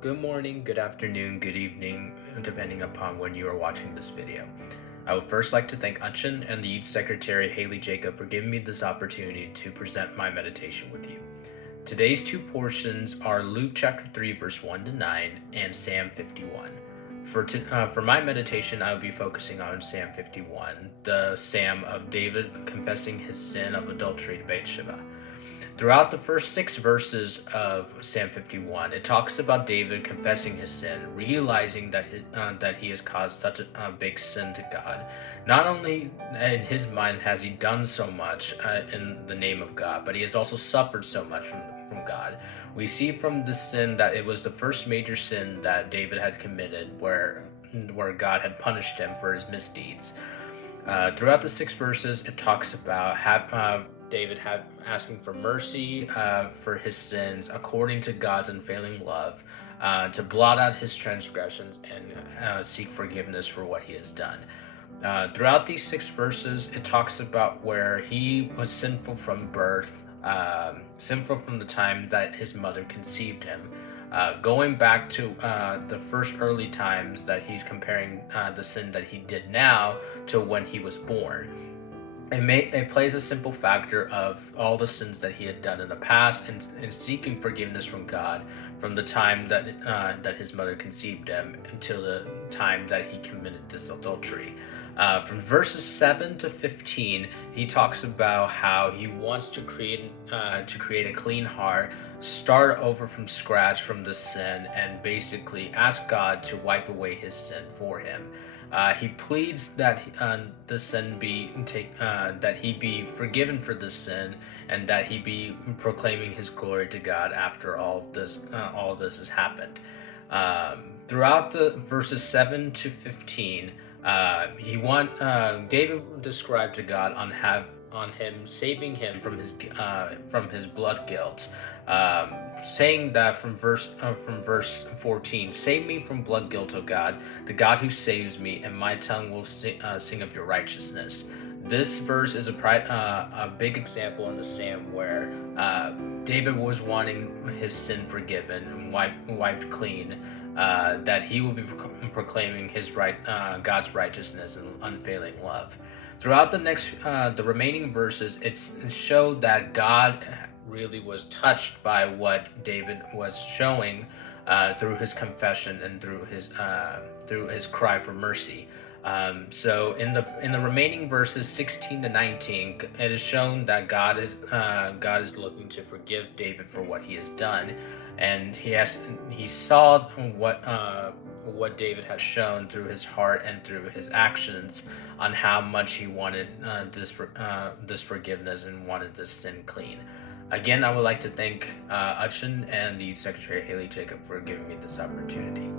Good morning, good afternoon, good evening, depending upon when you are watching this video. I would first like to thank Unshin and the Youth Secretary Haley Jacob for giving me this opportunity to present my meditation with you. Today's two portions are Luke chapter 3 verse 1 to 9 and Psalm 51. For my meditation, I will be focusing on Psalm 51, the Psalm of David confessing his sin of adultery to Bathsheba. Throughout the first 6 verses of Psalm 51, it talks about David confessing his sin, realizing that he has caused such a big sin to God. Not only in his mind has he done so much in the name of God, but he has also suffered so much from God. We see from this sin that it was the first major sin that David had committed, where God had punished him for his misdeeds. Throughout the 6 verses, it talks about David asking for mercy for his sins according to God's unfailing love, to blot out his transgressions and seek forgiveness for what he has done. Throughout these 6 verses, it talks about where he was sinful from birth, sinful from the time that his mother conceived him. Going back to the first early times, that he's comparing the sin that he did now to when he was born. It plays a simple factor of all the sins that he had done in the past, and seeking forgiveness from God from the time that his mother conceived him until the time that he committed this adultery. From verses 7 to 15, he talks about how he wants to create a clean heart, start over from scratch from the sin, and basically ask God to wipe away his sin for him. He pleads that that he be forgiven for this sin, and that he be proclaiming his glory to God after all this has happened. Throughout the verses 7 to 15, David described to God on him saving him from his blood guilt, saying that from verse 14, "Save me from blood guilt, O God, the God who saves me, and my tongue will sing of your righteousness." This verse is a big example in the Psalm where David was wanting his sin forgiven and wiped clean, that he will be proclaiming God's righteousness and unfailing love. Throughout the remaining verses, it showed that God really was touched by what David was showing through his confession and through his cry for mercy. So in the remaining verses 16 to 19, it is shown that God is looking to forgive David for what he has done, and he saw what David has shown through his heart and through his actions on how much he wanted this forgiveness and wanted this sin clean. Again, I would like to thank Unshin and the Youth Secretary Haley Jacob for giving me this opportunity.